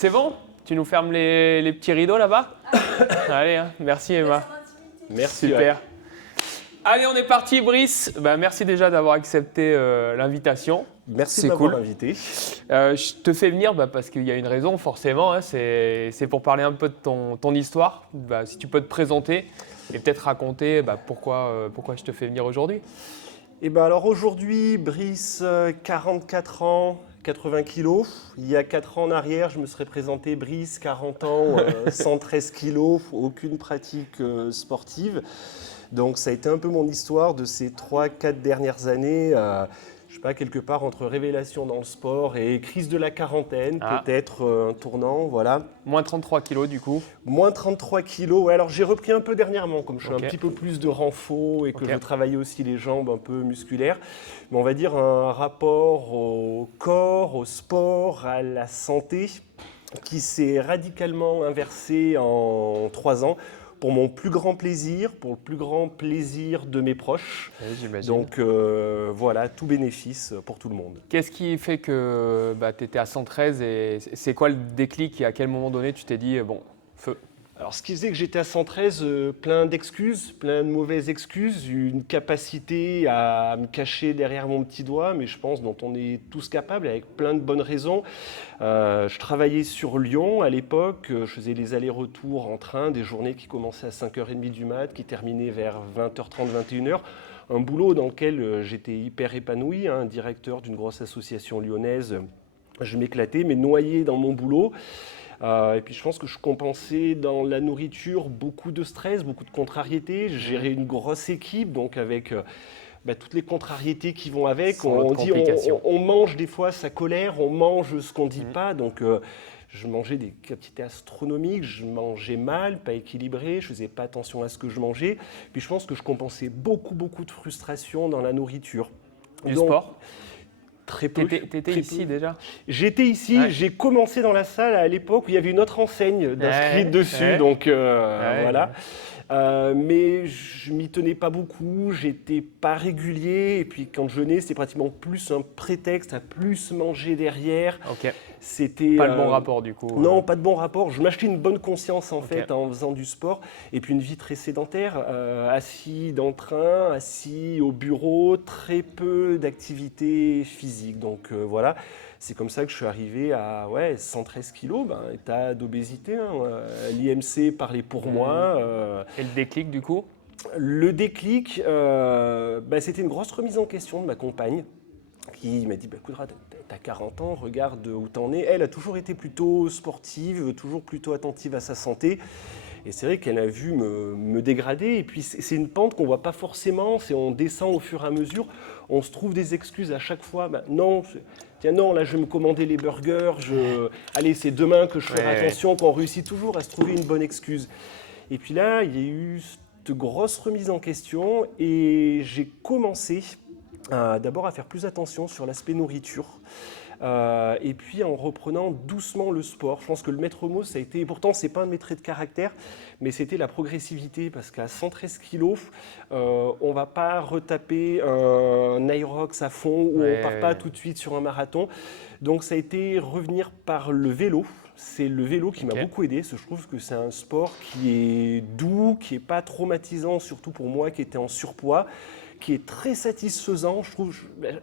C'est bon? Tu nous fermes les petits rideaux là-bas? Allez, hein. Merci Emma. Merci. Super. Allez, on est parti, Brice. Merci déjà d'avoir accepté l'invitation. Merci C'est de m'avoir cool. invité. Je te fais venir parce qu'il y a une raison, forcément. Hein, c'est pour parler un peu de ton histoire. Si tu peux te présenter et peut-être raconter pourquoi je te fais venir aujourd'hui. Alors aujourd'hui, Brice, 44 ans, 80 kilos. Il y a 4 ans en arrière, je me serais présenté Brice, 40 ans, 113 kilos, aucune pratique sportive. Donc ça a été un peu mon histoire de ces 3-4 dernières années. Je sais pas, quelque part entre révélation dans le sport et crise de la quarantaine, peut-être un tournant, voilà. Moins 33 kilos du coup. Moins 33 kilos, ouais, alors j'ai repris un peu dernièrement, comme je suis Ok. un petit peu plus de renfort et que Ok. je travaillais aussi les jambes un peu musculaires. Mais on va dire un rapport au corps, au sport, à la santé qui s'est radicalement inversé en 3 ans. Pour mon plus grand plaisir, pour le plus grand plaisir de mes proches. Oui, j'imagine. Donc voilà, tout bénéfice pour tout le monde. Qu'est-ce qui fait que tu étais à 113 et c'est quoi le déclic et à quel moment donné tu t'es dit bon, feu? Alors ce qui faisait que j'étais à 113, plein d'excuses, plein de mauvaises excuses, une capacité à me cacher derrière mon petit doigt, mais je pense dont on est tous capables, avec plein de bonnes raisons. Je travaillais sur Lyon à l'époque, je faisais les allers-retours en train, des journées qui commençaient à 5h30 du mat, qui terminaient vers 20h30, 21h. Un boulot dans lequel j'étais hyper épanoui, hein, directeur d'une grosse association lyonnaise. Je m'éclatais, mais noyé dans mon boulot. Et puis je pense que je compensais dans la nourriture beaucoup de stress, beaucoup de contrariétés. Je gérais une grosse équipe, donc avec toutes les contrariétés qui vont avec. On mange des fois sa colère, on mange ce qu'on ne dit pas. Donc je mangeais des quantités astronomiques, je mangeais mal, pas équilibré, je ne faisais pas attention à ce que je mangeais. Puis je pense que je compensais beaucoup de frustration dans la nourriture. Du sport? Très peu. T'étais ici déjà? J'étais ici, Ouais. j'ai commencé dans la salle à l'époque où il y avait une autre enseigne d'inscrite dessus, donc voilà. Mais je m'y tenais pas beaucoup, j'étais pas régulier, et puis quand je jeûnais, c'était pratiquement plus un prétexte à plus manger derrière. Ok. C'était Pas le bon rapport du coup. Non, pas de bon rapport. Je m'achetais une bonne conscience en fait en faisant du sport et puis une vie très sédentaire, assis dans le train, assis au bureau, très peu d'activité physique. Donc voilà, c'est comme ça que je suis arrivé à 113 kilos, état d'obésité. Hein, l'IMC parlait pour moi. Et le déclic du coup? Le déclic, c'était une grosse remise en question de ma compagne qui m'a dit écoute, t'as 40 ans, regarde où t'en es. Elle a toujours été plutôt sportive, toujours plutôt attentive à sa santé. Et c'est vrai qu'elle a vu me dégrader. Et puis c'est une pente qu'on ne voit pas forcément. On descend au fur et à mesure. On se trouve des excuses à chaque fois. Non, là je vais me commander les burgers. Allez, c'est demain que je ferai attention. Qu'on réussit toujours à se trouver une bonne excuse. Et puis là, il y a eu cette grosse remise en question. Et j'ai commencé d'abord à faire plus attention sur l'aspect nourriture. Et puis en reprenant doucement le sport. Je pense que le maître mot, ça a été, pourtant c'est pas un de mes traits de caractère, mais c'était la progressivité, parce qu'à 113 kilos, on va pas retaper un Aerox à fond, ou on part pas tout de suite sur un marathon. Donc ça a été revenir par le vélo. C'est le vélo qui m'a beaucoup aidé, parce que je trouve que c'est un sport qui est doux, qui est pas traumatisant, surtout pour moi qui étais en surpoids, qui est très satisfaisant, je trouve.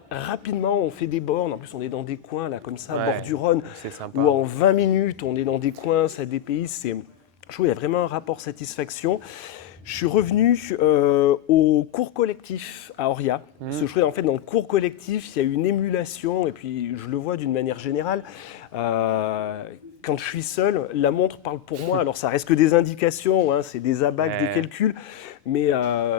Rapidement, on fait des bornes. En plus, on est dans des coins, là, comme ça, bord du Rhône, où en 20 minutes, on est dans des coins, ça dépayse. Je trouve qu'il y a vraiment un rapport satisfaction. Je suis revenu au cours collectif à Oria. Parce que je trouve, en fait, dans le cours collectif, il y a une émulation, et puis je le vois d'une manière générale. Quand je suis seul, la montre parle pour moi. Alors, ça reste que des indications, hein, c'est des abacs, des calculs. Mais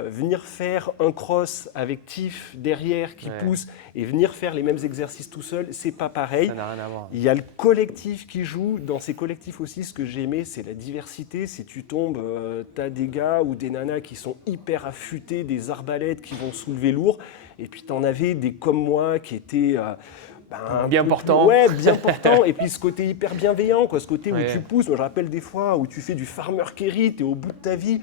venir faire un cross avec Tiff derrière qui pousse et venir faire les mêmes exercices tout seul, c'est pas pareil. Ça n'a rien à voir. Il y a le collectif qui joue. Dans ces collectifs aussi, ce que j'ai aimé, c'est la diversité. Si tu tombes, tu as des gars ou des nanas qui sont hyper affûtés, des arbalètes qui vont soulever lourd. Et puis, tu en avais des comme moi qui étaient... bien portant. Ouais, bien portant. Et puis ce côté hyper bienveillant, quoi, ce côté où tu pousses. Moi, je rappelle des fois où tu fais du farmer carry, tu es au bout de ta vie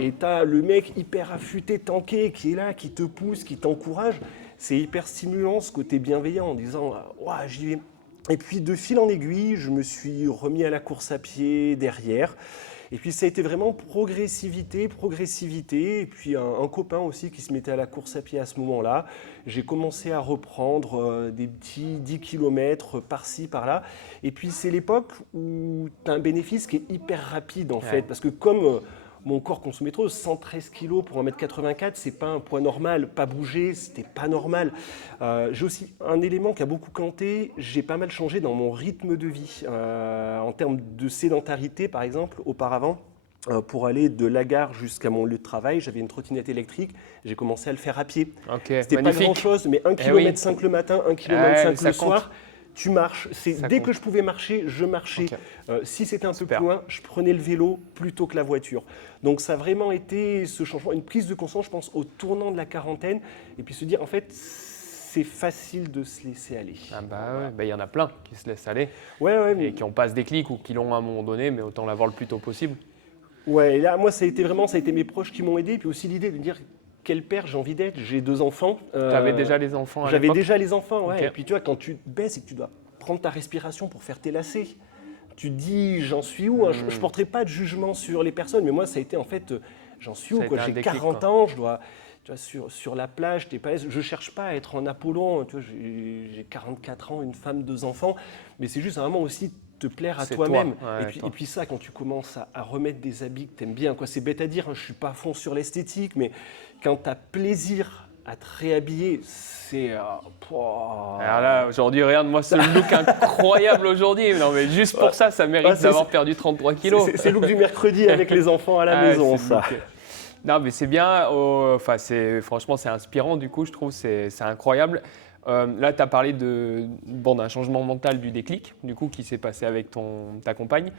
et tu as le mec hyper affûté, tanké, qui est là, qui te pousse, qui t'encourage. C'est hyper stimulant, ce côté bienveillant, en disant « Ouah, j'y vais ». Et puis de fil en aiguille, je me suis remis à la course à pied derrière. Et puis ça a été vraiment progressivité, progressivité. Et puis un copain aussi qui se mettait à la course à pied à ce moment-là. J'ai commencé à reprendre des petits 10 km par-ci, par-là. Et puis c'est l'époque où tu as un bénéfice qui est hyper rapide en fait. Parce que comme mon corps consommait trop, 113 kg pour 1m84, c'est pas un poids normal. Pas bouger, c'était pas normal. J'ai aussi un élément qui a beaucoup compté, j'ai pas mal changé dans mon rythme de vie. En termes de sédentarité, par exemple, auparavant, pour aller de la gare jusqu'à mon lieu de travail, j'avais une trottinette électrique, j'ai commencé à le faire à pied. Ok, C'était pas magnifique. grand-chose, mais 1,5 Eh oui. km le matin, 1,5 Ouais, km ça le compte. soir. Tu marches. Ça Dès compte. que je pouvais marcher, je marchais. Ok. Si c'était un peu Super. plus loin, je prenais le vélo plutôt que la voiture. Donc ça a vraiment été ce changement, une prise de conscience, je pense, au tournant de la quarantaine. Et puis se dire, en fait, c'est facile de se laisser aller. Ah bah ouais, bah, y en a plein qui se laissent aller Ouais, ouais, mais et qui n'ont pas ce déclic ou qui l'ont à un moment donné, mais autant l'avoir le plus tôt possible. ouais, et là, moi, ça a été mes proches qui m'ont aidé. Puis aussi l'idée de dire, quel père j'ai envie d'être. J'ai 2 enfants. Tu avais déjà les enfants à J'avais l'époque? déjà les enfants, ouais. Ok. Et puis tu vois, quand tu te baisses et que tu dois prendre ta respiration pour faire tes lacets, tu te dis, j'en suis où hein. Je ne porterai pas de jugement sur les personnes, mais moi, ça a été en fait, j'en suis où Ça a quoi. été un J'ai déclic, 40 quoi. ans, je dois, tu vois, sur la plage, t'es pas à l'aise. Je ne cherche pas à être en Apollon, tu vois, j'ai 44 ans, une femme, 2 enfants, mais c'est juste un moment aussi te plaire à C'est toi-même. toi, ouais, toi. Et puis ça, quand tu commences à remettre des habits que tu aimes bien, quoi, c'est bête à dire, hein, je ne suis pas à fond sur l'esthétique, mais quand tu as plaisir à te réhabiller, c'est... Alors là, aujourd'hui, regarde, moi, ce look incroyable aujourd'hui. Non, mais juste pour ça, ça mérite Ah, d'avoir perdu 33 kilos. c'est le look du mercredi avec les enfants à la Ah, maison, c'est ça. le look. Non, mais c'est bien. Enfin, franchement, c'est inspirant. Du coup, je trouve c'est incroyable. Là, tu as parlé d'un changement mental du déclic, du coup, qui s'est passé avec ta compagne.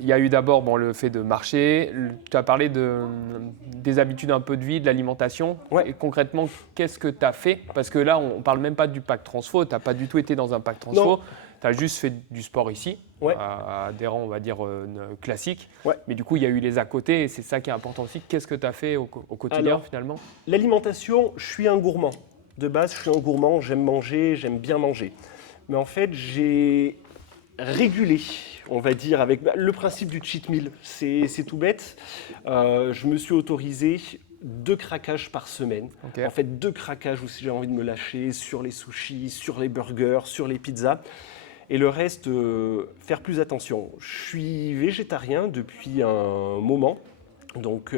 Il y a eu d'abord le fait de marcher. Tu as parlé des habitudes un peu de vie, de l'alimentation. Ouais. Et concrètement, qu'est-ce que tu as fait? Parce que là, on ne parle même pas du pack transfo. Tu n'as pas du tout été dans un pack transfo. Tu as juste fait du sport ici, Ouais. à des rangs, on va dire, classiques. Ouais. Mais du coup, il y a eu les à côté et c'est ça qui est important aussi. Qu'est-ce que tu as fait au quotidien Alors, finalement? L'alimentation, je suis un gourmand. De base, je suis un gourmand, j'aime manger, j'aime bien manger. Mais en fait, j'ai régulé, on va dire, avec le principe du cheat meal. C'est tout bête. Je me suis autorisé 2 craquages par semaine. Ok. En fait, 2 craquages où si j'ai envie de me lâcher sur les sushis, sur les burgers, sur les pizzas. Et le reste, faire plus attention. Je suis végétarien depuis un moment. Donc,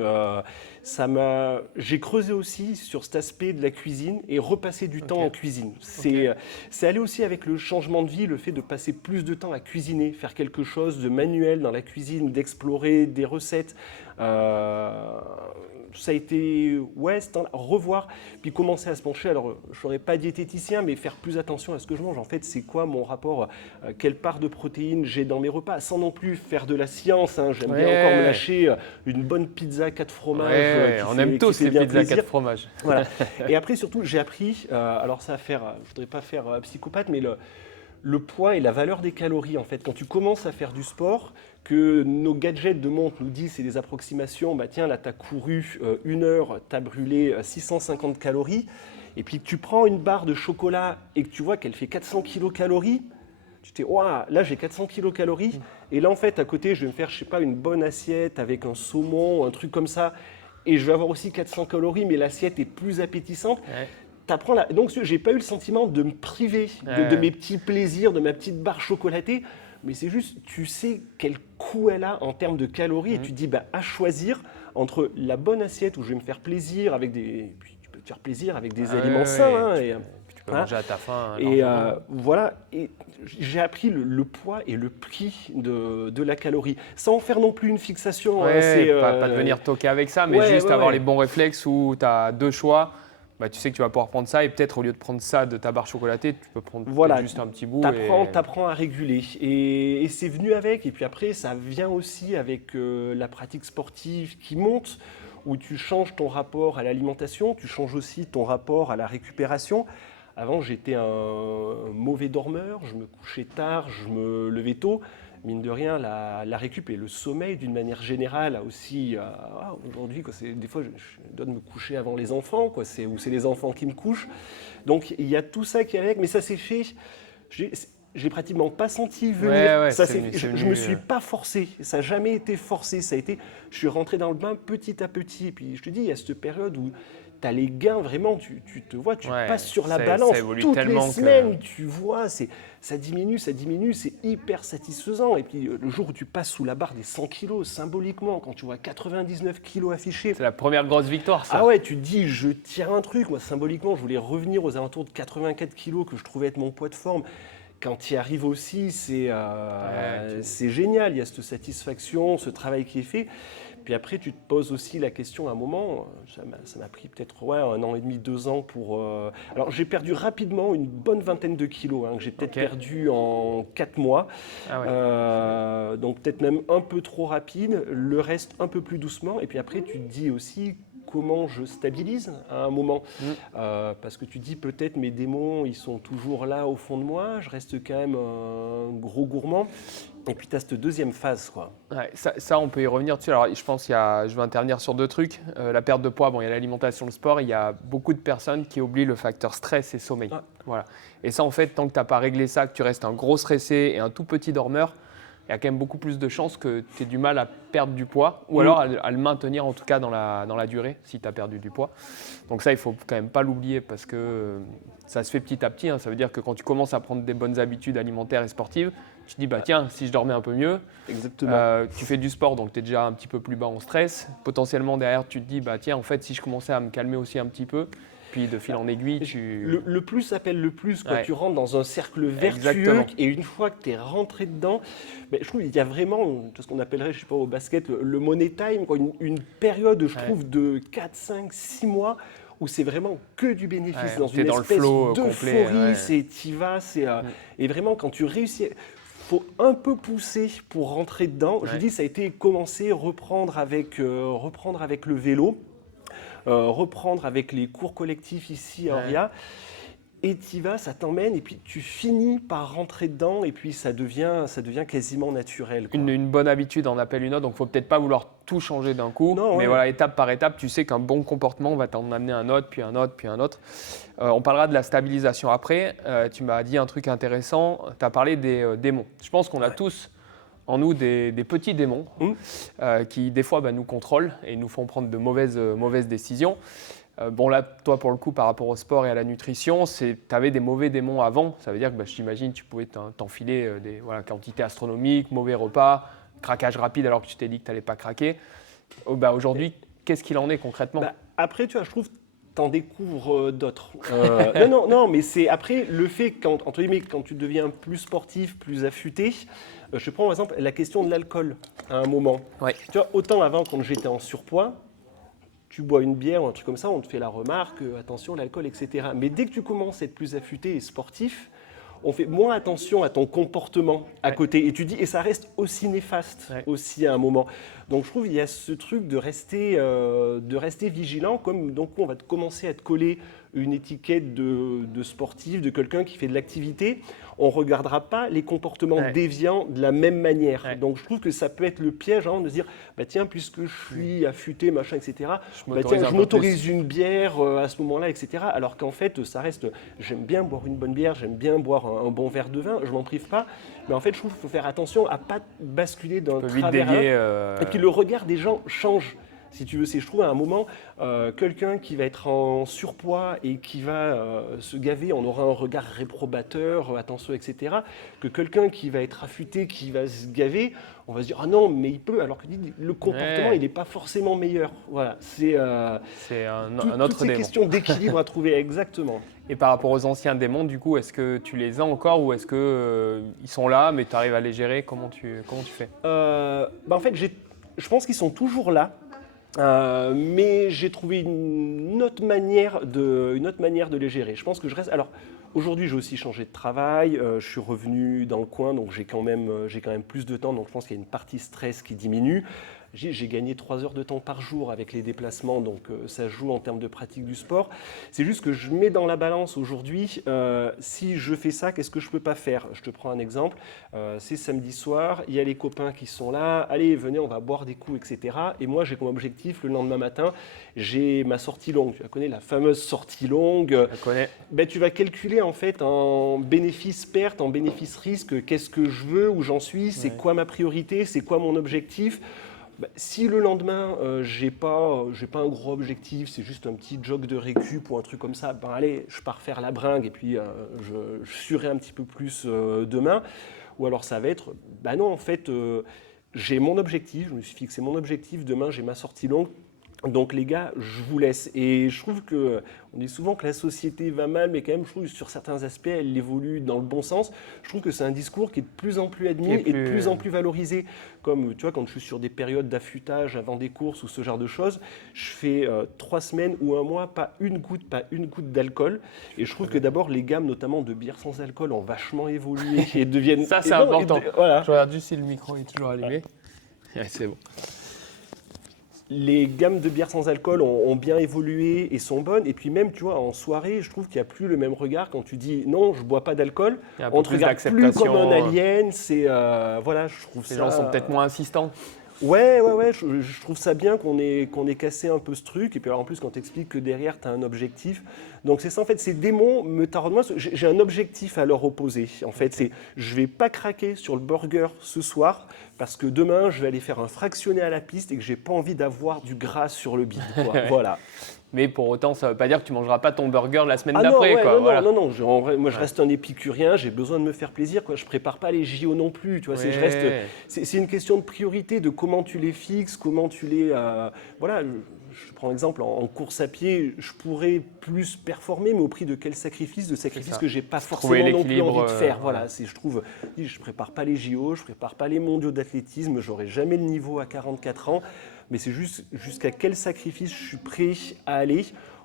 j'ai creusé aussi sur cet aspect de la cuisine et repasser du temps en cuisine. C'est aller aussi avec le changement de vie, le fait de passer plus de temps à cuisiner, faire quelque chose de manuel dans la cuisine, d'explorer des recettes. Ça a été, revoir, puis commencer à se pencher. Alors, je ne serais pas diététicien, mais faire plus attention à ce que je mange. En fait, c'est quoi mon rapport, quelle part de protéines j'ai dans mes repas, sans non plus faire de la science. Hein. J'aime bien encore me lâcher une bonne pizza 4 fromages. On aime tous les pizzas 4 fromages. Voilà. Et après, surtout, j'ai appris, alors ça va faire, je ne voudrais pas faire psychopathe, mais le poids et la valeur des calories, en fait. Quand tu commences à faire du sport, que nos gadgets de montre nous disent c'est des approximations, bah tiens, là, tu as couru 1 heure, tu as brûlé 650 calories, et puis que tu prends une barre de chocolat et que tu vois qu'elle fait 400 kilocalories, tu te dis, waouh, là j'ai 400 kilocalories, et là en fait à côté je vais me faire, je sais pas, une bonne assiette avec un saumon, un truc comme ça, et je vais avoir aussi 400 calories, mais l'assiette est plus appétissante. Ouais. Donc j'ai pas eu le sentiment de me priver de mes petits plaisirs, de ma petite barre chocolatée, mais c'est juste, tu sais quel coût elle a en termes de calories, et tu te dis, à choisir entre la bonne assiette où je vais me faire plaisir avec puis tu peux te faire plaisir avec des aliments sains. Tu peux manger à ta faim. Et voilà, et j'ai appris le poids et le prix de la calorie, sans en faire non plus une fixation. Pas devenir toqué avec ça, mais juste avoir les bons réflexes où tu as 2 choix. Tu sais que tu vas pouvoir prendre ça et peut-être au lieu de prendre ça de ta barre chocolatée, tu peux prendre juste un petit bout. T'apprends à réguler et c'est venu avec. Et puis après, ça vient aussi avec la pratique sportive qui monte, où tu changes ton rapport à l'alimentation, tu changes aussi ton rapport à la récupération. Avant, j'étais un mauvais dormeur, je me couchais tard, je me levais tôt. Mine de rien, la récup et le sommeil, d'une manière générale, aussi, aujourd'hui, des fois, je dois me coucher avant les enfants, ou c'est les enfants qui me couchent. Donc, il y a tout ça qui est avec, mais ça s'est fait. j'ai pratiquement pas senti venir. Ouais, Ça, c'est venu, je me suis pas forcé. Ça n'a jamais été forcé. Ça a été, je suis rentré dans le bain petit à petit. Et puis je te dis, il y a cette période où tu as les gains vraiment. Tu te vois, tu Ouais, passes sur la ça balance évolue toutes les tellement semaines. Tu vois, ça diminue, c'est hyper satisfaisant. Et puis le jour où tu passes sous la barre des 100 kilos, symboliquement, quand tu vois 99 kilos affichés. C'est la première grosse victoire, ça. Ah ouais, tu te dis, je tiens un truc. Moi, symboliquement, je voulais revenir aux alentours de 84 kilos que je trouvais être mon poids de forme. Quand tu y arrives aussi, c'est génial. Il y a cette satisfaction, ce travail qui est fait. Puis après, tu te poses aussi la question à un moment, ça m'a pris peut-être 1 an et demi, 2 ans pour... Alors, j'ai perdu rapidement une bonne vingtaine de kilos, que j'ai peut-être perdu en 4 mois. Ah ouais. Donc, peut-être même un peu trop rapide, le reste un peu plus doucement. Et puis après, tu te dis aussi comment je stabilise à un moment. Parce que tu dis peut-être mes démons, ils sont toujours là au fond de moi, je reste quand même un gros gourmand. Et puis tu as cette deuxième phase, quoi. Ouais, ça, on peut y revenir dessus. Alors, je pense je vais intervenir sur 2 trucs. La perte de poids, bon, il y a l'alimentation, le sport. Il y a beaucoup de personnes qui oublient le facteur stress et sommeil. Voilà. Et ça, en fait, tant que tu n'as pas réglé ça, que tu restes un gros stressé et un tout petit dormeur, il y a quand même beaucoup plus de chances que tu aies du mal à perdre du poids ou alors à le maintenir, en tout cas dans la durée, si tu as perdu du poids. Donc ça, il ne faut quand même pas l'oublier parce que ça se fait petit à petit. Ça veut dire que quand tu commences à prendre des bonnes habitudes alimentaires et sportives, tu te dis, tiens, si je dormais un peu mieux, tu fais du sport, donc tu es déjà un petit peu plus bas en stress. Potentiellement, derrière, tu te dis, tiens, en fait, si je commençais à me calmer aussi un petit peu, puis de fil en aiguille, le plus appelle le plus quand tu rentres dans un cercle vertueux. Exactement. Et une fois que tu es rentré dedans, je trouve qu'il y a vraiment ce qu'on appellerait, je sais pas, au basket, le money time, quoi, une période, je trouve, de 4, 5, 6 mois où c'est vraiment que du bénéfice, dans une espèce d'euphorie, t'y vas, et vraiment quand tu réussis, faut un peu pousser pour rentrer dedans. Je dis, ça a été reprendre avec le vélo, reprendre avec les cours collectifs ici à Oria. Et t'y vas, ça t'emmène, et puis tu finis par rentrer dedans, et puis ça devient quasiment naturel, quoi. Une bonne habitude en appelle une autre, donc il ne faut peut-être pas vouloir tout changer d'un coup. Non, mais voilà, étape par étape, tu sais qu'un bon comportement va t'en amener un autre, puis un autre, puis un autre. On parlera de la stabilisation après. Tu m'as dit un truc intéressant, tu as parlé des démons. Je pense qu'on a tous en nous des petits démons qui des fois nous contrôlent et nous font prendre de mauvaises décisions. Bon là, toi pour le coup, par rapport au sport et à la nutrition, tu avais des mauvais démons avant. Ça veut dire que j'imagine tu pouvais t'enfiler des quantités astronomiques, mauvais repas, craquage rapide alors que tu t'es dit que tu n'allais pas craquer. Aujourd'hui, qu'est-ce qu'il en est concrètement ? Après, tu vois, je trouve t'en découvres d'autres. Non, mais c'est après le fait, quand tu deviens plus sportif, plus affûté, je prends par exemple la question de l'alcool à un moment. Tu vois, autant avant, quand j'étais en surpoids, tu bois une bière ou un truc comme ça, on te fait la remarque, attention, l'alcool, etc. Mais dès que tu commences à être plus affûté et sportif, on fait moins attention à ton comportement à côté. Et tu dis, et ça reste aussi néfaste aussi à un moment. Donc je trouve qu'il y a ce truc de rester vigilant, comme donc on va commencer à te coller une étiquette de sportif, de quelqu'un qui fait de l'activité. On ne regardera pas les comportements déviants de la même manière. Donc je trouve que ça peut être le piège de se dire, tiens, puisque je suis affûté, machin, etc., je m'autorise une bière à ce moment-là, etc. Alors qu'en fait, ça reste, j'aime bien boire une bonne bière, j'aime bien boire un bon verre de vin, je ne m'en prive pas. Mais en fait, je trouve qu'il faut faire attention à ne pas basculer d'un travers à l'autre. Et puis le regard des gens change. Si tu veux, je trouve à un moment, quelqu'un qui va être en surpoids et qui va se gaver, on aura un regard réprobateur, attention, etc. Que quelqu'un qui va être affûté, qui va se gaver, on va se dire, ah non, mais il peut, alors que le comportement, il n'est pas forcément meilleur. Voilà, c'est un autre toutes ces démon. Questions d'équilibre à trouver, exactement. Et par rapport aux anciens démons, du coup, est-ce que tu les as encore ou est-ce qu'ils sont là, mais tu arrives à les gérer ? Comment tu fais ? En fait, je pense qu'ils sont toujours là. Mais j'ai trouvé une autre manière de les gérer. Je pense que je reste. Alors aujourd'hui, j'ai aussi changé de travail. Je suis revenu dans le coin, donc j'ai quand même plus de temps. Donc je pense qu'il y a une partie stress qui diminue. J'ai gagné 3 heures de temps par jour avec les déplacements, donc ça joue en termes de pratique du sport. C'est juste que je mets dans la balance aujourd'hui, si je fais ça, qu'est-ce que je ne peux pas faire? Je te prends un exemple, c'est samedi soir, il y a les copains qui sont là, allez, venez, on va boire des coups, etc. Et moi, j'ai comme objectif, le lendemain matin, j'ai ma sortie longue. Tu la connais, la fameuse sortie longue. Je la connais. Ben, tu vas calculer en fait en bénéfice-perte, en bénéfice-risque, qu'est-ce que je veux, où j'en suis, c'est quoi ma priorité, c'est quoi mon objectif. Bah, si le lendemain, j'ai pas un gros objectif, c'est juste un petit jog de récup ou un truc comme ça, ben allez, je pars faire la bringue et puis je surerai un petit peu plus demain. Ou alors ça va être, bah non, en fait, j'ai mon objectif, je me suis fixé mon objectif, demain j'ai ma sortie longue. Donc les gars, je vous laisse. Et je trouve que on dit souvent que la société va mal, mais quand même, je trouve que sur certains aspects, elle évolue dans le bon sens. Je trouve que c'est un discours qui est de plus en plus admis et de plus en plus valorisé. Comme tu vois, quand je suis sur des périodes d'affûtage avant des courses ou ce genre de choses, je fais 3 semaines ou un mois, pas une goutte d'alcool. Et je trouve que d'abord, les gammes, notamment de bières sans alcool, ont vachement évolué et deviennent. Ça, c'est important. Voilà. Je regarde juste si le micro est toujours allumé. Ouais, c'est bon. Les gammes de bières sans alcool ont bien évolué et sont bonnes. Et puis même, tu vois, en soirée, je trouve qu'il n'y a plus le même regard quand tu dis non, je ne bois pas d'alcool. On te regarde plus comme un alien. C'est voilà, je trouve ça. Les gens sont peut-être moins insistants. Ouais, je trouve ça bien qu'on ait cassé un peu ce truc. Et puis alors, en plus, quand tu expliques que derrière, tu as un objectif. Donc c'est ça, en fait, ces démons me taraudent moins. J'ai un objectif à leur opposer. En fait, c'est je ne vais pas craquer sur le burger ce soir parce que demain, je vais aller faire un fractionné à la piste et que je n'ai pas envie d'avoir du gras sur le bide. Voilà. Mais pour autant, ça ne veut pas dire que tu ne mangeras pas ton burger la semaine d'après. Non. En vrai, moi, je reste un épicurien, j'ai besoin de me faire plaisir. Je ne prépare pas les JO non plus. Tu vois, c'est une question de priorité, de comment tu les fixes, comment tu les... voilà, je prends l'exemple, en course à pied, je pourrais plus performer, mais au prix de quel sacrifice? De sacrifices que je n'ai pas forcément non plus envie de faire. Voilà, je trouve, je ne prépare pas les JO, je ne prépare pas les mondiaux d'athlétisme, je n'aurai jamais le niveau à 44 ans. Mais c'est juste jusqu'à quel sacrifice je suis prêt à aller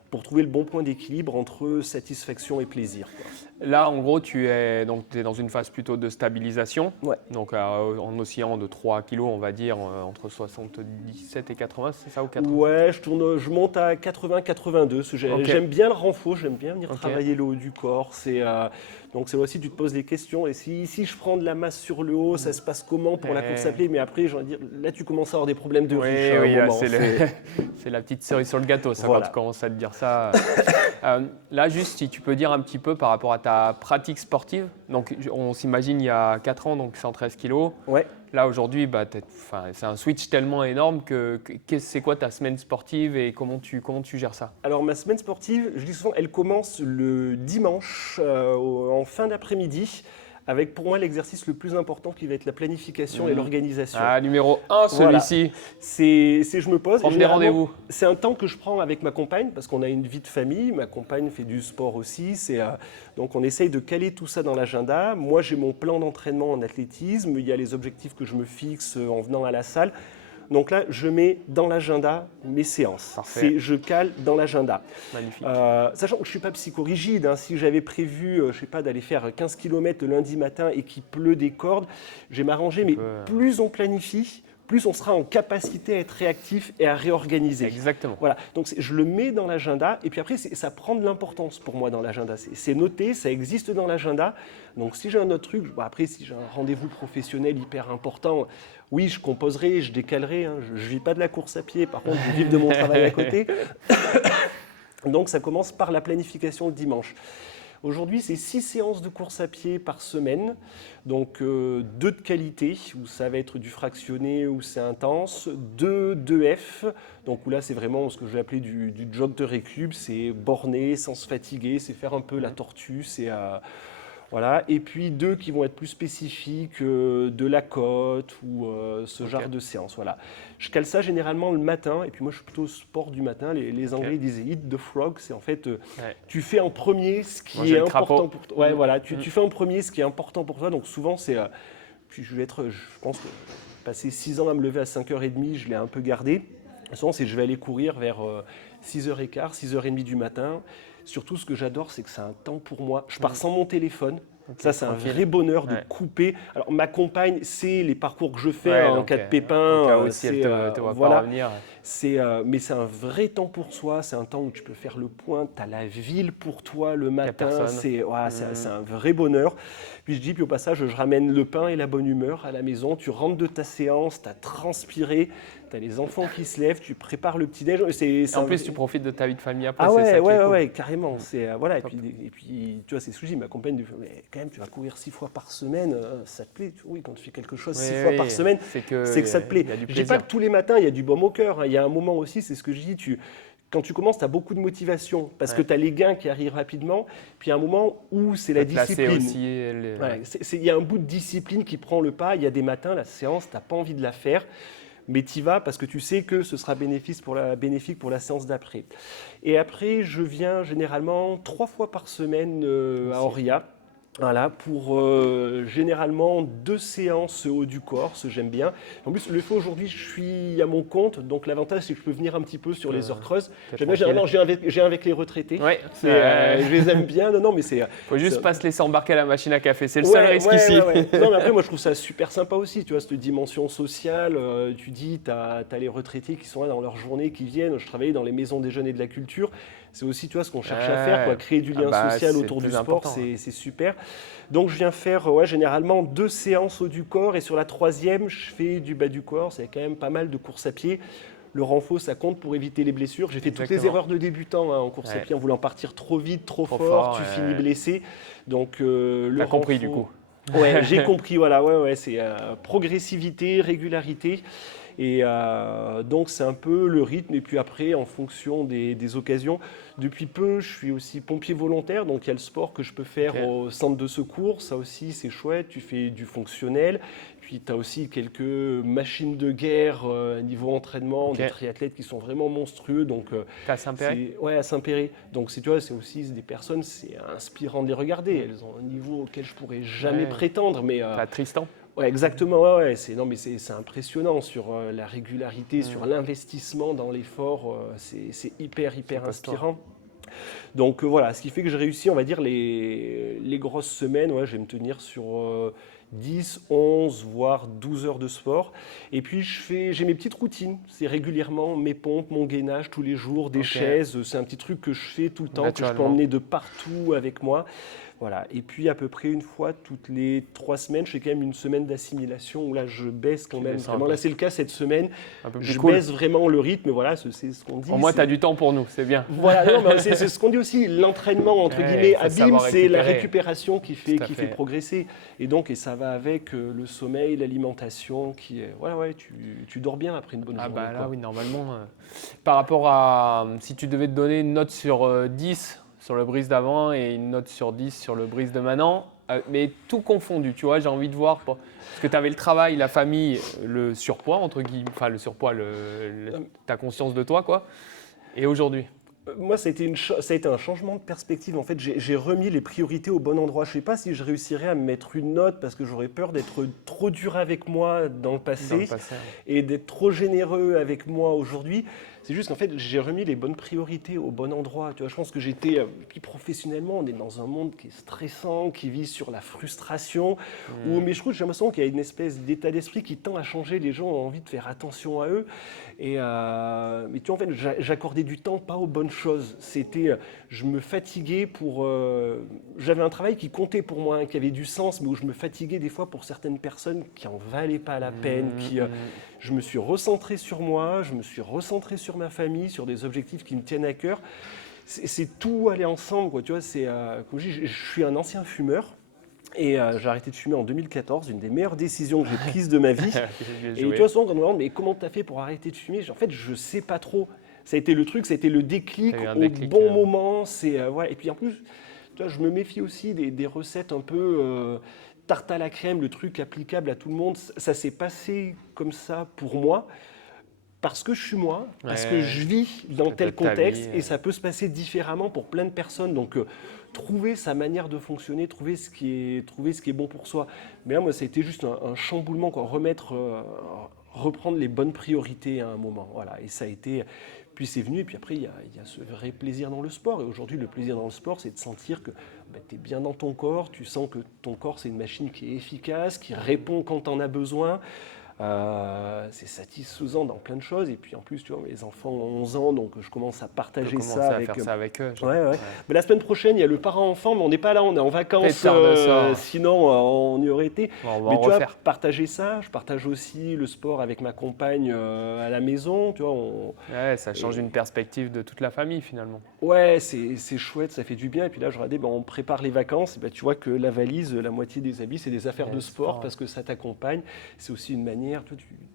pour trouver le bon point d'équilibre entre satisfaction et plaisir. Là, en gros, tu es dans une phase plutôt de stabilisation. Ouais. Donc, en oscillant de 3 kg, on va dire, entre 77 et 80, c'est ça ou 80? Ouais, je monte à 80-82. J'aime bien le renfort, j'aime bien venir travailler le haut du corps. Donc, c'est aussi, tu te poses des questions. Et si je prends de la masse sur le haut, ça se passe comment pour la course à pied? Mais après, j'ai envie de dire, là, tu commences à avoir des problèmes de riche. C'est la petite cerise sur le gâteau, ça, voilà. quand tu commences à te dire ça. Là, juste, si tu peux dire un petit peu par rapport à ta pratique sportive. Donc, on s'imagine il y a 4 ans, donc 113 kilos. Ouais. Là, aujourd'hui, c'est un switch tellement énorme que c'est quoi ta semaine sportive et comment tu gères ça? Alors, ma semaine sportive, je dis souvent, elle commence le dimanche en fin d'après-midi, avec pour moi l'exercice le plus important qui va être la planification et l'organisation. Ah, numéro 1, celui-ci. Voilà. Je me pose. Prendre des rendez-vous. C'est un temps que je prends avec ma compagne parce qu'on a une vie de famille. Ma compagne fait du sport aussi. Donc on essaye de caler tout ça dans l'agenda. Moi, j'ai mon plan d'entraînement en athlétisme. Il y a les objectifs que je me fixe en venant à la salle. Donc là, je mets dans l'agenda mes séances. Je cale dans l'agenda. Magnifique. Sachant que je ne suis pas psychorigide. Hein. Si j'avais prévu, je sais pas, d'aller faire 15 km le lundi matin et qu'il pleut des cordes, je vais m'arranger. Mais plus on planifie, plus on sera en capacité à être réactif et à réorganiser. Exactement. Voilà. Donc je le mets dans l'agenda et puis après, ça prend de l'importance pour moi dans l'agenda. C'est noté, ça existe dans l'agenda. Donc si j'ai un autre truc, après si j'ai un rendez-vous professionnel hyper important, oui, je composerai, je décalerai. Hein. Je ne vis pas de la course à pied, par contre, je vis de mon travail à côté. Donc ça commence par la planification le dimanche. Aujourd'hui, c'est 6 séances de course à pied par semaine, donc 2 de qualité, où ça va être du fractionné, où c'est intense, 2 2F, donc où là c'est vraiment ce que je vais appeler du jog de récup, c'est borné, sans se fatiguer, c'est faire un peu la tortue, voilà. Et puis 2 qui vont être plus spécifiques, de la côte ou ce genre de séance. Voilà. Je cale ça généralement le matin, et puis moi je suis plutôt sport du matin. Les Anglais disaient eat the frog, c'est en fait tu fais en premier ce qui est important pour toi. Ouais, voilà, tu fais en premier ce qui est important pour toi. Donc souvent c'est. Puis je pense que passer 6 ans à me lever à 5h30, je l'ai un peu gardé. Souvent je vais aller courir vers 6h15, 6h30 du matin. Surtout, ce que j'adore, c'est que c'est un temps pour moi. Je pars sans mon téléphone. Ok, Ça, c'est un tranquille. vrai bonheur de Ouais. couper. Alors, ma compagne, c'est les parcours que je fais Ouais, en donc, cas de au pépin. cas où si elle te voit pas Voilà. revenir. Mais c'est un vrai temps pour soi, c'est un temps où tu peux faire le point, tu as la ville pour toi le Il n'y a matin, personne. c'est un vrai bonheur. Puis au passage, je ramène le pain et la bonne humeur à la maison, tu rentres de ta séance, tu as transpiré, tu as les enfants qui se lèvent, tu prépares le petit-déj. Et en plus, tu profites de ta vie de famille après, Ah c'est ouais, ça qui est cool. ouais, carrément. Mm. Voilà. Top. Et puis, tu vois, c'est Suzy, ma compagne, mais quand même, tu vas courir 6 fois par semaine, ça te plaît? Oui, quand tu fais quelque chose Oui, 6 fois par oui, semaine, c'est c'est que ça te plaît. qu'il y a du Je dis pas plaisir. que tous les matins, il y a du baume au cœur, hein. Il y a un moment aussi, c'est ce que je dis, quand tu commences, tu as beaucoup de motivation parce que Ouais. tu as les gains qui arrivent rapidement. Puis il y a un moment où c'est la Faut te lasser discipline. aussi. Ouais, il y a un bout de discipline qui prend le pas. Il y a des matins, la séance, tu n'as pas envie de la faire, mais tu y vas parce que tu sais que ce sera bénéfique pour la séance d'après. Et après, je viens généralement 3 fois par semaine à Aussi. Oria. Voilà, pour généralement 2 séances haut du corps, ce j'aime bien. En plus, le fait aujourd'hui, je suis à mon compte, donc l'avantage c'est que je peux venir un petit peu sur les heures creuses. T'es J'aime bien, tranquille. généralement, j'ai un avec les retraités. Ouais, Je les aime bien. Non, mais faut juste c'est- pas se laisser embarquer à la machine à café. C'est le seul risque ici. ouais. Non, mais après, moi, je trouve ça super sympa aussi, tu vois, cette dimension sociale. Tu dis, tu as les retraités qui sont là dans leur journée, qui viennent. Je travaillais dans les maisons des jeunes et de la culture. C'est aussi, tu vois, ce qu'on cherche à faire, quoi, Ouais. créer du Ah lien bah, social c'est autour le du plus sport, important, hein. c'est super. Donc, je viens faire généralement 2 séances haut du corps. Et sur la troisième, je fais du bas du corps. C'est quand même pas mal de course à pied. Le renfort, ça compte pour éviter les blessures. J'ai fait toutes les Exactement. erreurs de débutant, hein, en course à Ouais. pied, en voulant partir trop vite, trop Trop fort. fort. Tu finis blessé. Donc, le T'as compris du renfort. coup. Ouais, j'ai compris, voilà, ouais, c'est progressivité, régularité. Et donc, c'est un peu le rythme. Et puis après, en fonction des occasions, depuis peu, je suis aussi pompier volontaire. Donc, il y a le sport que je peux faire Ok. au centre de secours. Ça aussi, c'est chouette. Tu fais du fonctionnel. Puis, tu as aussi quelques machines de guerre niveau entraînement, Ok. des triathlètes qui sont vraiment monstrueux. Donc, T'es à Saint-Péry? ouais, à Saint-Péry. Donc, tu vois, c'est aussi des personnes, c'est inspirant de les regarder. Elles ont un niveau auquel je pourrais jamais Ouais. prétendre. Mais T'as Tristan? ouais, exactement, ouais. Non, mais c'est impressionnant sur la régularité, sur l'investissement dans l'effort. C'est hyper C'est costaud. inspirant. Donc voilà, ce qui fait que j'ai réussi, on va dire, les grosses semaines, ouais, je vais me tenir sur 10, 11, voire 12 heures de sport. Et puis j'ai mes petites routines. C'est régulièrement mes pompes, mon gainage tous les jours, des Ok. chaises. C'est un petit truc que je fais tout le temps, que je peux Naturellement. emmener de partout avec moi. Voilà. Et puis à peu près une fois toutes les 3 semaines, je fais quand même une semaine d'assimilation où là je baisse quand Tu même. descends un Vraiment, peu. là c'est le cas cette semaine. Un peu plus Je cool. baisse vraiment le rythme. Voilà, c'est ce qu'on dit. Au moins, c'est- t'as du temps pour nous, c'est bien. voilà, non, mais c'est ce qu'on dit aussi, l'entraînement entre Ouais, guillemets faut abîme, savoir c'est la récupérer. récupération qui Tout à fait fait. progresser. Et ça va avec le sommeil, l'alimentation, qui est, ouais, tu dors bien après une bonne Ah journée. bah là, quoi. oui, normalement. Par rapport à si tu devais te donner une note sur 10 sur le brise d'avant et une note sur 10 sur le brise de maintenant, mais tout confondu, tu vois, j'ai envie de voir. Parce que tu avais le travail, la famille, le surpoids, entre guillemets, enfin le surpoids, ta conscience de toi, quoi. Et aujourd'hui? Moi, ça a été un changement de perspective. En fait, j'ai remis les priorités au bon endroit. Je ne sais pas si je réussirais à me mettre une note parce que j'aurais peur d'être trop dur avec moi dans le Dans passé. le passé. Et d'être trop généreux avec moi aujourd'hui. C'est juste qu'en fait, j'ai remis les bonnes priorités au bon endroit. Tu vois, je pense que puis professionnellement, on est dans un monde qui est stressant, qui vit sur la frustration. Mais je trouve, j'ai l'impression qu'il y a une espèce d'état d'esprit qui tend à changer. Les gens ont envie de faire attention à eux. Mais tu vois, en fait, j'accordais du temps pas aux bonnes choses. Je me fatiguais j'avais un travail qui comptait pour moi, hein, qui avait du sens, mais où je me fatiguais des fois pour certaines personnes qui en valaient pas la peine. Je me suis recentré sur moi, je me suis recentré sur ma famille, sur des objectifs qui me tiennent à cœur. C'est tout aller ensemble, quoi. Tu vois, comme je dis, je suis un ancien fumeur. Et j'ai arrêté de fumer en 2014, une des meilleures décisions que j'ai prises de ma vie. Bien Et joué. tu vois, souvent, quand on me demande, mais comment tu as fait pour arrêter de fumer? En fait, je ne sais pas trop. Ça a été le truc, ça a été le déclic T'as eu un au déclic, bon moment. Voilà. Et puis en plus, tu vois, je me méfie aussi des recettes un peu tarte à la crème, le truc applicable à tout le monde. Ça s'est passé comme ça pour moi. Parce que je suis moi, parce que Ouais. je vis dans Que tel t'as ta contexte vie, et ça peut se passer différemment pour plein de personnes. Donc, trouver sa manière de fonctionner, trouver ce qui est bon pour soi. Mais là, moi, ça a été juste un chamboulement, quoi. Reprendre les bonnes priorités à un moment. Voilà. Et ça a été. Puis c'est venu, et puis après, il y a ce vrai plaisir dans le sport. Et aujourd'hui, le plaisir dans le sport, c'est de sentir que tu es bien dans ton corps, tu sens que ton corps, c'est une machine qui est efficace, qui répond quand tu en as besoin. C'est satisfaisant dans plein de choses. Et puis en plus, tu vois, mes enfants ont 11 ans, donc je commence à partager ça avec eux. Ça avec eux. Ouais, ouais. Mais la semaine prochaine, il y a le parent-enfant, mais on n'est pas là, on est en vacances. Sinon, on y aurait été. On va mais en tu refaire. vois, partager ça, je partage aussi le sport avec ma compagne à la maison. Tu vois, Ouais, ça change une perspective de toute la famille finalement. ouais, c'est chouette, ça fait du bien. Et puis là, je regardais, on prépare les vacances. Et tu vois que la valise, la moitié des habits, c'est des affaires de sport parce que ça t'accompagne. C'est aussi une manière,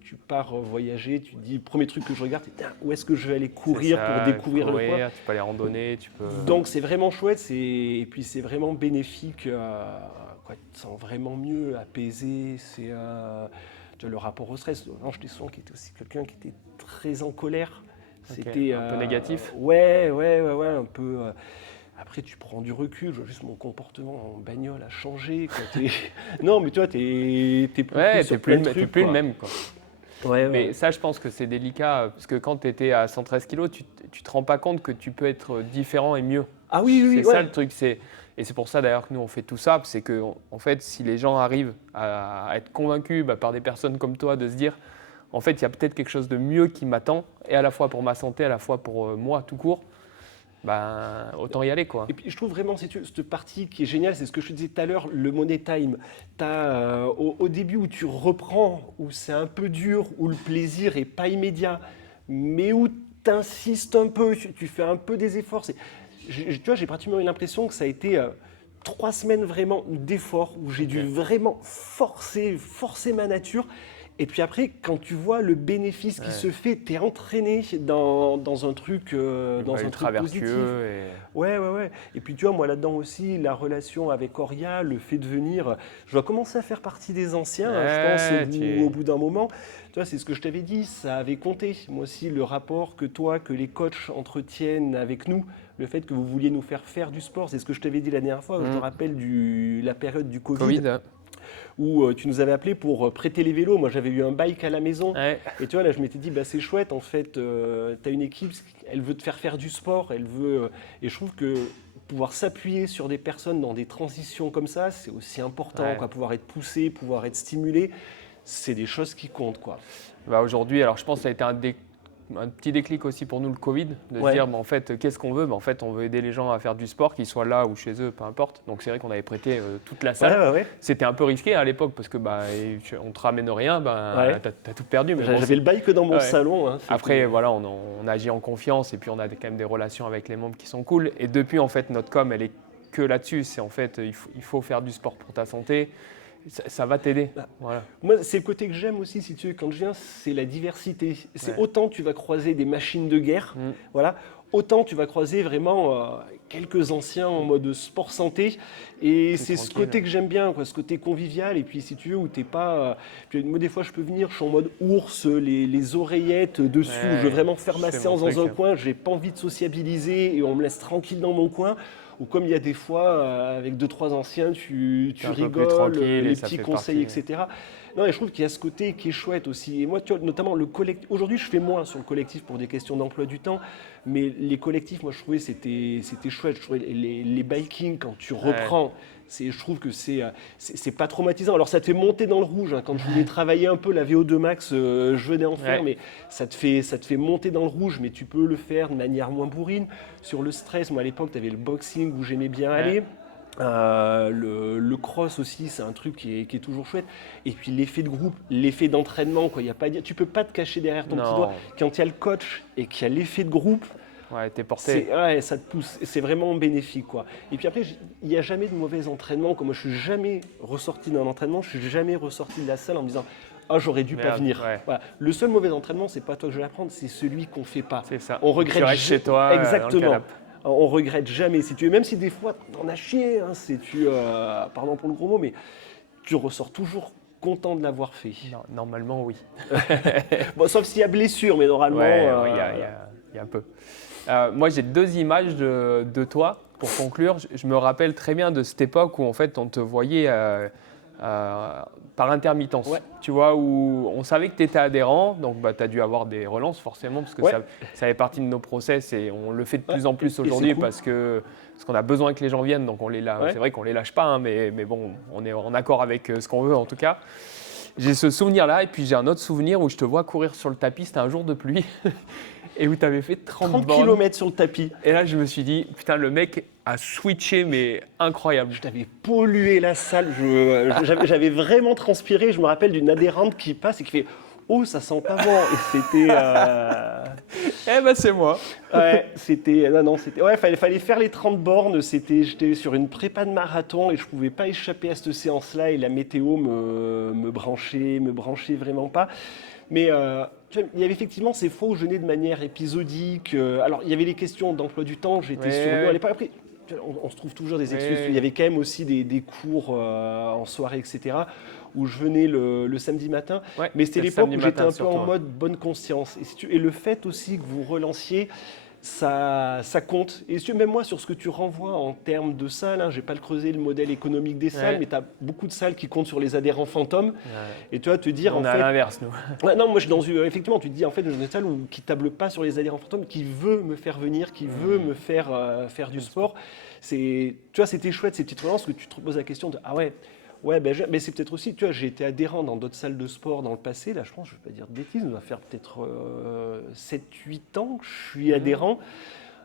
tu pars voyager, tu te dis, premier truc que je regarde, c'est où est-ce que je vais aller courir pour découvrir le coin. Tu peux aller randonner, tu peux... Donc c'est vraiment chouette, et puis c'est vraiment bénéfique, tu te sens vraiment mieux, apaisé. Tu vois, le rapport au stress. Non, je t'ai souvent qui était aussi quelqu'un qui était très en colère. C'était un peu négatif. Ouais, un peu. Après, tu prends du recul. Je vois juste mon comportement en bagnole a changé. Non, mais tu vois, t'es plus le même. Quoi. Ouais. Mais ça, je pense que c'est délicat, parce que quand tu étais à 113 kg, tu te rends pas compte que tu peux être différent et mieux. Ah oui. C'est ça le truc. Et c'est pour ça d'ailleurs que nous, on fait tout ça. C'est que, en fait, si les gens arrivent à être convaincus par des personnes comme toi de se dire, en fait, il y a peut-être quelque chose de mieux qui m'attend, et à la fois pour ma santé, à la fois pour moi tout court, autant y aller, quoi. Et puis je trouve vraiment cette partie qui est géniale, c'est ce que je te disais tout à l'heure, le money time. T'as, au début où tu reprends, où c'est un peu dur, où le plaisir n'est pas immédiat, mais où tu insistes un peu, tu fais un peu des efforts. Tu vois, j'ai pratiquement eu l'impression que ça a été 3 semaines vraiment d'efforts, où j'ai dû vraiment forcer ma nature. Et puis après, quand tu vois le bénéfice qui se fait, tu es entraîné dans un truc, positif. Ouais. Et puis tu vois, moi là-dedans aussi, la relation avec Oria, le fait de venir, je dois commencer à faire partie des anciens, je pense, au bout d'un moment. Tu vois, c'est ce que je t'avais dit, ça avait compté. Moi aussi, le rapport que les coachs entretiennent avec nous, le fait que vous vouliez nous faire du sport, c'est ce que je t'avais dit la dernière fois. Je te rappelle la période du Covid. Où tu nous avais appelé pour prêter les vélos. Moi, j'avais eu un bike à la maison. Ouais. Et tu vois, là, je m'étais dit, c'est chouette, en fait, tu as une équipe, elle veut te faire du sport, elle veut... et je trouve que pouvoir s'appuyer sur des personnes dans des transitions comme ça, c'est aussi important, quoi. Pouvoir être poussé, pouvoir être stimulé, c'est des choses qui comptent, quoi. Aujourd'hui, alors je pense que ça a été un petit déclic aussi pour nous, le Covid, de se dire, en fait, qu'est-ce qu'on veut ? En fait, on veut aider les gens à faire du sport, qu'ils soient là ou chez eux, peu importe. Donc c'est vrai qu'on avait prêté toute la salle. Ouais. C'était un peu risqué à l'époque, parce que on te ramène rien, t'as tout perdu. Mais j'avais le bike dans mon salon. Hein, après, voilà, on agit en confiance, et puis on a quand même des relations avec les membres qui sont cool. Et depuis, en fait, notre com, elle est que là-dessus. C'est en fait, il faut faire du sport pour ta santé. Ça va t'aider. Voilà. Moi, c'est le côté que j'aime aussi, si tu veux, quand je viens, c'est la diversité. C'est autant tu vas croiser des machines de guerre, voilà, autant tu vas croiser vraiment quelques anciens en mode sport santé. Et c'est ce côté que j'aime bien, quoi, ce côté convivial. Et puis, si tu veux, où t'es pas... moi, des fois, je peux venir, je suis en mode ours, les oreillettes dessus, je veux vraiment faire ma séance dans un coin, j'ai pas envie de sociabiliser et on me laisse tranquille dans mon coin. Ou comme il y a des fois, avec 2-3 anciens, tu rigoles, les petits conseils, etc. Non, et je trouve qu'il y a ce côté qui est chouette aussi. Et moi, tu vois, notamment le collectif. Aujourd'hui, je fais moins sur le collectif pour des questions d'emploi du temps. Mais les collectifs, moi, je trouvais c'était chouette. Je trouvais les bikings, quand tu reprends, je trouve que c'est pas traumatisant. Alors, ça te fait monter dans le rouge. Hein. Quand je voulais travailler un peu la VO2 max, je venais en faire. Mais ça te fait monter dans le rouge. Mais tu peux le faire de manière moins bourrine. Sur le stress, moi, à l'époque, tu avais le boxing où j'aimais bien aller. Le cross aussi, c'est un truc qui est toujours chouette. Et puis l'effet de groupe, l'effet d'entraînement, quoi. Y a pas, tu peux pas te cacher derrière ton petit doigt. Quand il y a le coach et qu'il y a l'effet de groupe, t'es porté. Ça te pousse. C'est vraiment bénéfique, quoi. Et puis après, il n'y a jamais de mauvais entraînement. Comme moi, je suis jamais ressorti d'un entraînement, je suis jamais ressorti de la salle en me disant j'aurais dû pas venir. Voilà. Le seul mauvais entraînement, c'est pas toi que je vais apprendre, c'est celui qu'on fait pas. C'est ça. On regrette. Tu restes chez toi. Exactement. On regrette jamais, si tu veux, même si des fois t'en as chié, hein, pardon pour le gros mot, mais tu ressors toujours content de l'avoir fait. Non, normalement, oui. Bon, sauf s'il y a blessure, mais normalement... Il y a un peu. Moi, j'ai 2 images de toi, pour conclure. Je me rappelle très bien de cette époque où, en fait, on te voyait par intermittence. Ouais. Tu vois, où on savait que tu étais adhérent, donc tu as dû avoir des relances forcément, parce que Ouais. ça fait partie de nos process et on le fait de plus Ouais. en plus Et c'est aujourd'hui cool. parce qu'on a besoin que les gens viennent, donc Ouais. c'est vrai qu'on ne les lâche pas, hein, mais bon, on est en accord avec ce qu'on veut en tout cas. J'ai ce souvenir-là, et puis j'ai un autre souvenir où je te vois courir sur le tapis, c'était un jour de pluie, et où tu avais fait 30 30 bornes. km sur le tapis. Et là, je me suis dit, putain, le mec a switché, mais incroyable. Je t'avais pollué la salle. J'avais vraiment transpiré. Je me rappelle d'une adhérente qui passe et qui fait « Oh, ça sent pas bon !» Et c'était... Eh ben, c'est moi. Ouais, c'était... Non, c'était... Ouais, fallait faire les 30 bornes. J'étais sur une prépa de marathon et je pouvais pas échapper à cette séance-là. Et la météo me branchait vraiment pas. Mais tu vois, il y avait effectivement ces fois où je venais de manière épisodique. Alors, il y avait les questions d'emploi du temps. J'étais sur Lyon à l'époque. Après, tu vois, on se trouve toujours des excuses. Ouais. Il y avait quand même aussi des cours en soirée, etc., où je venais le samedi matin. Ouais, Mais c'était le l'époque samedi où j'étais matin, un peu surtout, en ouais. mode bonne conscience. Et le fait aussi que vous relanciez, ça compte. Et si tu veux, même moi, sur ce que tu renvoies en termes de salles, je ne vais pas le creuser, le modèle économique des salles, Ouais. mais tu as beaucoup de salles qui comptent sur les adhérents fantômes. Ouais. Et tu vas te dire, On en est à fait, l'inverse, nous. ouais, non, moi je suis dans une. Effectivement, tu te dis en fait, dans une salle qui table pas sur les adhérents fantômes, qui veut me faire venir, qui veut me faire faire du sport. Tu vois, c'était chouette ces petites relances que tu te poses la question de ah ouais, ben, mais c'est peut-être aussi, tu vois, j'ai été adhérent dans d'autres salles de sport dans le passé. Là, je pense, je vais pas dire de bêtises, on va faire peut-être 7-8 ans que je suis adhérent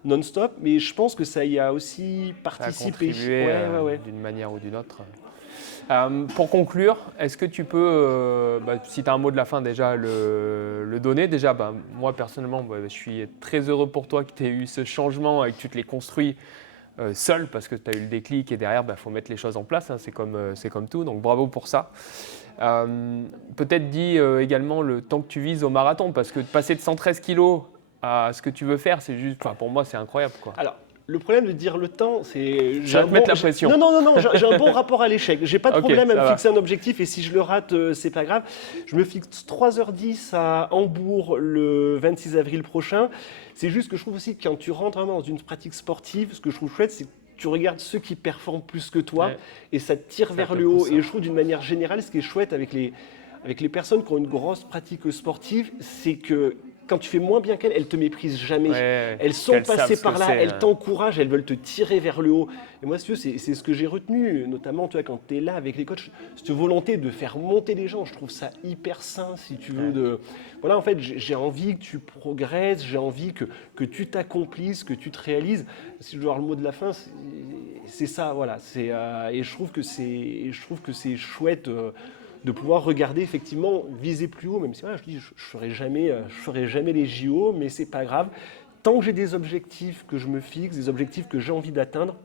non-stop, mais je pense que ça y a aussi Ça a participé. contribué Ouais. d'une manière ou d'une autre. Pour conclure, est-ce que tu peux, si tu as un mot de la fin déjà, le donner. Déjà, moi personnellement, je suis très heureux pour toi que tu aies eu ce changement et que tu te l'aies construit seul parce que tu as eu le déclic et derrière, il faut mettre les choses en place. Hein, c'est comme tout, donc bravo pour ça. Peut-être dis également le temps que tu vises au marathon parce que de passer de 113 kilos à ce que tu veux faire, c'est juste, pour moi, c'est incroyable, quoi. Alors, le problème de dire le temps, c'est... Ça va te mettre la pression. Non, j'ai un bon rapport à l'échec. J'ai pas de Ok, problème à ça me va. fixer un objectif et si je le rate, c'est pas grave. Je me fixe 3h10 à Hambourg le 26 avril prochain. C'est juste que je trouve aussi que quand tu rentres vraiment dans une pratique sportive, ce que je trouve chouette, c'est que tu regardes ceux qui performent plus que toi Ouais. et ça te tire Ça vers te le haut. pousse, Et je trouve d'une manière générale, ce qui est chouette avec les personnes qui ont une grosse pratique sportive, c'est que quand tu fais moins bien qu'elles, elles te méprisent jamais. Ouais, Elles sont qu'elles savent passées ce par que là, c'est, elles hein. t'encouragent, elles veulent te tirer vers le haut. Et moi, si tu veux, c'est ce que j'ai retenu, notamment tu vois, quand tu es là avec les coachs, cette volonté de faire monter les gens, je trouve ça hyper sain, si tu veux. Voilà, en fait, j'ai envie que tu progresses, j'ai envie que tu t'accomplisses, que tu te réalises. Si je dois avoir le mot de la fin, c'est ça, voilà. Et je trouve que c'est chouette. De pouvoir regarder effectivement, viser plus haut, même si voilà, je dis je ferai jamais les JO, mais c'est pas grave. Tant que j'ai des objectifs que je me fixe, des objectifs que j'ai envie d'atteindre,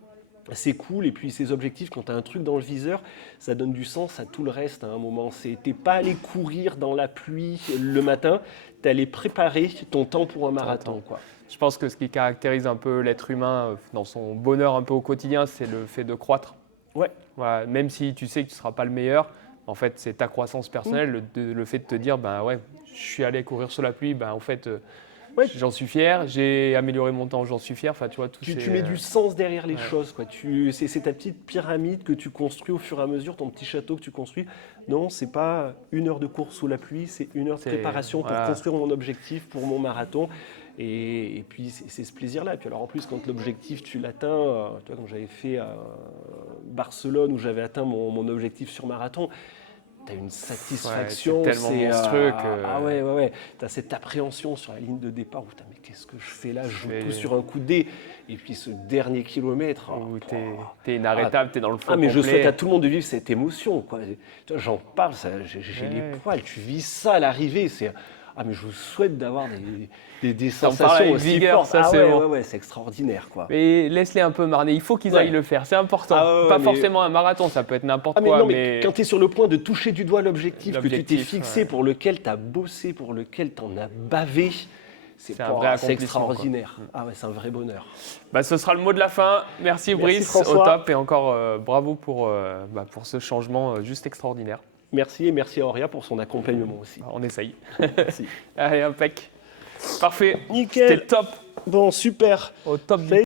c'est cool. Et puis ces objectifs, quand tu as un truc dans le viseur, ça donne du sens à tout le reste à un moment. T'es pas allé courir dans la pluie le matin, t'es allé préparer ton temps pour un marathon, quoi. Je pense que ce qui caractérise un peu l'être humain dans son bonheur un peu au quotidien, c'est le fait de croître. Ouais. Voilà, même si tu sais que tu ne seras pas le meilleur, en fait, c'est ta croissance personnelle, le fait de te dire, je suis allé courir sous la pluie, en fait, Ouais. j'en suis fier, j'ai amélioré mon temps, j'en suis fier. Enfin, tu vois, Tu mets du sens derrière les choses, quoi. C'est ta petite pyramide que tu construis au fur et à mesure, ton petit château que tu construis. Non, c'est pas 1 heure de course sous la pluie, c'est 1 heure de préparation pour construire mon objectif, pour mon marathon. Et puis c'est ce plaisir-là. Et puis alors en plus, quand l'objectif tu l'atteins, tu vois, comme j'avais fait à Barcelone où j'avais atteint mon objectif sur marathon, tu as une satisfaction. Ouais, c'est tellement monstrueux que... Ah ouais. Tu as cette appréhension sur la ligne de départ où mais qu'est-ce que je fais là? Je joue tout sur un coup de dé. Et puis ce dernier kilomètre. Où t'es inarrêtable, t'es dans le fond mais complet. je souhaite à tout le monde de vivre cette émotion, quoi. Tu vois, j'en parle, j'ai les poils. Tu vis ça à l'arrivée. Mais je vous souhaite d'avoir des sensations aussi vigueur, fortes. Ça, c'est bon. Ouais, c'est extraordinaire, quoi. Mais laisse-les un peu marner, il faut qu'ils aillent le faire, c'est important. Pas forcément un marathon, ça peut être n'importe quoi. Mais quand tu es sur le point de toucher du doigt l'objectif que tu t'es fixé, pour lequel tu as bossé, pour lequel tu en as bavé, c'est extraordinaire. Ah ouais, c'est un vrai bonheur. Ce sera le mot de la fin. Merci Brice, François. au top et encore bravo pour ce changement juste extraordinaire. Merci et merci à Auria pour son accompagnement aussi. On essaye. Merci. Allez, impec. Parfait. Nickel. C'était top. Bon, super. Au top.